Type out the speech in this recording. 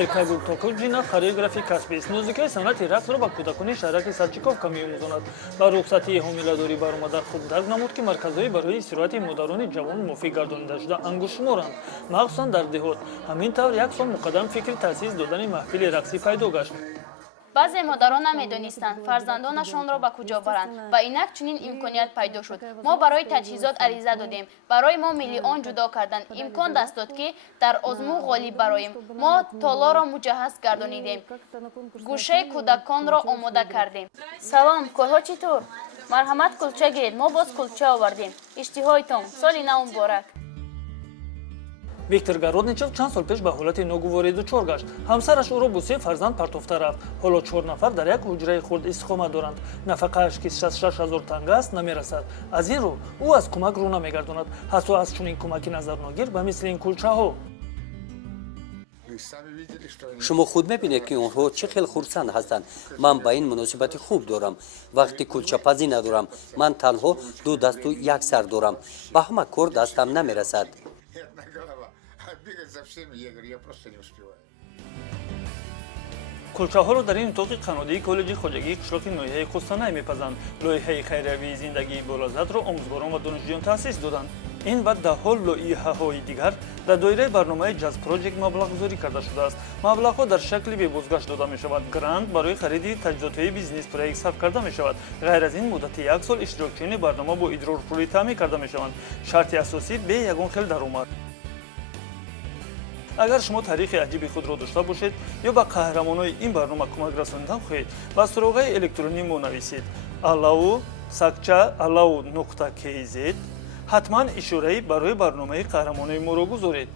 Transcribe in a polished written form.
ერქაგურ თოკუჯინა ხარეოგრაფი კასპის მუსიკა სანათი რაკრობა კუდაკუნი შარაკი საჩიკოვკა მიუმზონად ბარუხსათი ჰომილადორი ბარომა და ხუდ დაგნამუტკი მარკაზოი ბაროი სურათი მოდარონი ჯავონ მოფი გარდონი დაჟდა ანგუშმორან მაღსან დარდეჰოთ ამინ თავ რეაქსონ მუқадам фикри таъсис додани маҳфили рақси пайдо гашт. баъзе модарон намедонистанд фарзандонашонро ба куҷо баранд ва инак чунин имконият пайдо шуд. мо барои таҷҳизот ариза додем. барои мо миллион ҷудо карданд. имкон даст дод ки дар озму ғолиб бароем. мо толоро муҷаҳҳаз гардонидем. гӯшаи кӯдаконро омода кардем. салом, кӯлҳо чӣ тур? марҳамат, кулча гиред. мо боз кулча овардем. иштиҳойтон. соли нав муборак. Виктор Городничев чанд сол пеш ба ҳолати ногуворӣ дучор гашт. ҳамсараш ӯро бусе фарзанд партофта рафт. ҳоло 4 нафар дар як ҳуҷраи хурд истиқомат доранд. нафақааш ки 66 000 танга аст намерасад. аз ин рӯ ӯ аз кӯмак рӯ намегардонад. ҳасо аз чунин кӯмаки назарногир ба мисли ин кулчаҳо. шумо худ мебинед ки онҳо чӣ хел хурсанд ҳастанд. ман ба ин муносибати хуб дорам. вақти кулчапазӣ надорам. ман танҳо ду дасту як сар дорам. ба ҳама кор дастам намерасад. Бегать за всеми, я говорю, я просто не успеваю. кулчаҳоро дар ин утоқи қаннодии коллеҷи хоҷагии қишлоқи ноҳияи қустанай мепазанд. лоиҳаи хайриявии зиндагии болаззатро омӯзгорон ва донишҷӯён таъсис доданд. ин ва даҳҳо лоиҳаҳои дигар дар доираи барномаи Jazz Project маблағгузорӣ карда шудааст. маблағҳо дар шакли бебозгашт дода мешавад. грант барои хариди таҷҳизотҳои бизнес проект сарф карда мешавад. ғайр аз ин муддати 1 сол иштирокчиёни барнома бо идрорпулӣ таъмин карда мешаванд. шарти асосӣ бе ягон хел даромад. агар шумо таърихи аҷиби худро дошта бошед ё ба қаҳрамонои ин барнома кӯмак расонидан хоҳед ба суроғаи электронӣ мо нависед allau@allau.kz ҳатман ишораи барои барномаи қаҳрамонои моро гузоред.